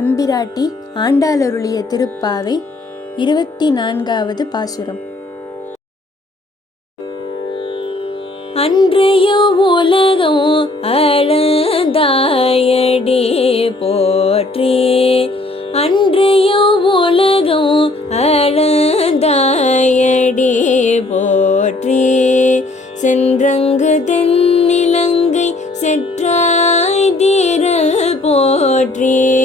எம்பிராட்டி ஆண்டாளருளிய திருப்பாவை இருபத்தி நான்காவது பாசுரம். அன்றையோ உலகம் அழந்தாயடி போற்றி. அன்றையோ உலகம் அழந்தாயடி போற்றி. சென்றங்கு தென்னிலங்கை செற்றாய் தீரல் போற்றி.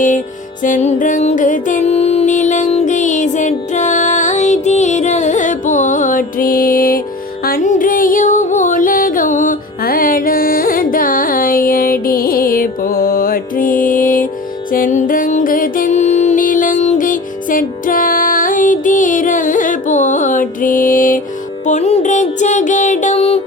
சென்றங்கு தென்னிலங்கை செற்றாய் தீரல் போற்றி. அன்றையும் உலகம் அழதாயடி போற்றி. சென்றங்கு தென்னிலங்கை செற்றாய் தீரல் போற்றி. பொன்ற சகடம்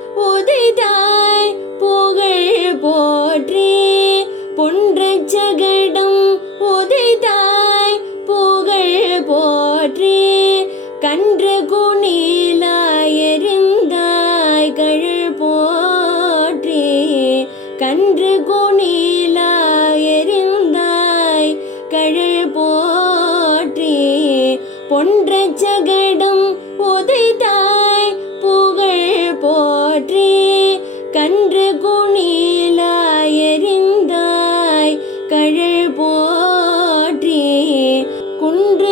கன்று குணிலாயறிந்தாய் கழல் போற்றி. கன்று குணிலாயறிந்தாய் கழல் போற்றி. பொன்ற சகடம் உதைத்தாய் புகழ் போற்றி. கன்று குணிலாயறிந்தாய் கழல் போற்றி. குன்று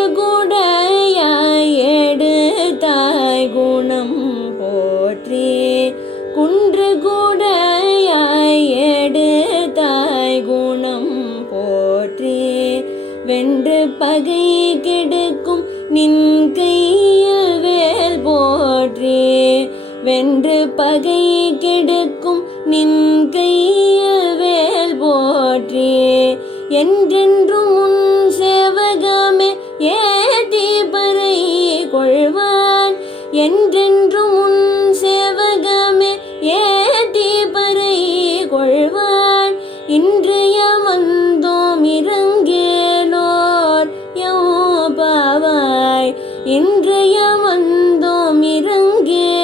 வென்று பகை கெடுக்கும் நின் கையில் வேல் போற்றி. வென்று பகை கெடுக்கும் நின் கையில் வேல் போற்றி. என்றென்றும் உன் சேவகமே ஏத்தி பறை கொள்வான். என்றென்றும் இன்றைய வந்தோம் இறங்கே